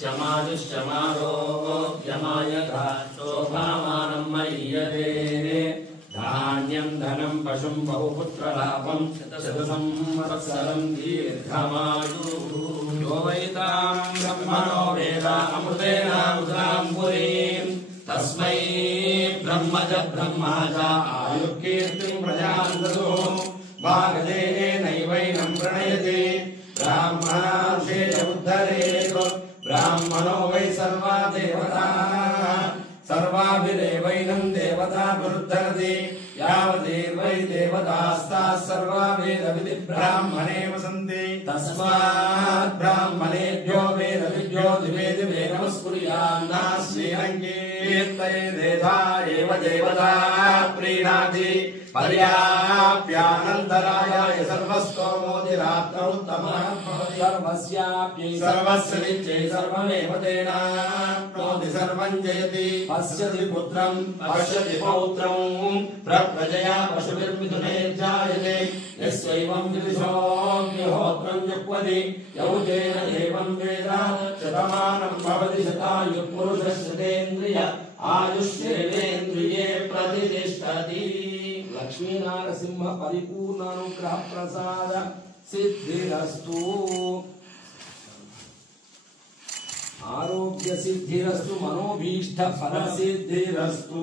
शमायुष्यमारोग्यमायथा शोभामानं मय्यते धान्यं धनं पशुं बहुपुत्रलाभं शतसंवत्सरं दीर्घमायुः यो वैतां ब्रह्मणो वेद अमृतेनामृतां पुरीं तस्मै ब्रह्मज ब्रह्मा च आयुर्कीर्तिं प्रजां ददुः भागदेनैवैनं प्रणयते ब्राह्मणार्षे उद्धरेत् ब्राह्मणो वै सर्वा देवताः सर्वाभिरेवैनं देवताभिरुद्धरति यावदेवै देवतास्ताः सर्वा वेदविधि ब्राह्मणे वसन्ति तस्मात् ब्राह्मणेभ्यो वेदविद्यो दिवे दिवे नमस्कुर्यान्नाश्रीरङ्कीर्तयेदेधा एव देवता प्रीणाति पर्याप्यानन्तरायाय सर्वस्तोमोदिरात्रोत्तमः सर्वस्याप्यै सर्वस्य नित्यै सर्वमेव तेनाप्नोति सर्वं जयति पश्यति पुत्रं पश्यति पौत्रं प्रजया पशुभिर्मिथुनैर्जायते यस्यैवं विदिशोऽग्निहोत्रं जुह्वति यौतेन एवं वेद शतमानं भवति शतायुः पुरुषस्यतेन्द्रिय आयुष्येवेन्द्रिये प्रतिष्ठति। लक्ष्मी नारसिंह परिपूर्ण अनुग्रह प्रसाद सिद्धिरस्तु आरोग्य सिद्धिरस्तु मनोभीष्ट फल सिद्धिरस्तु।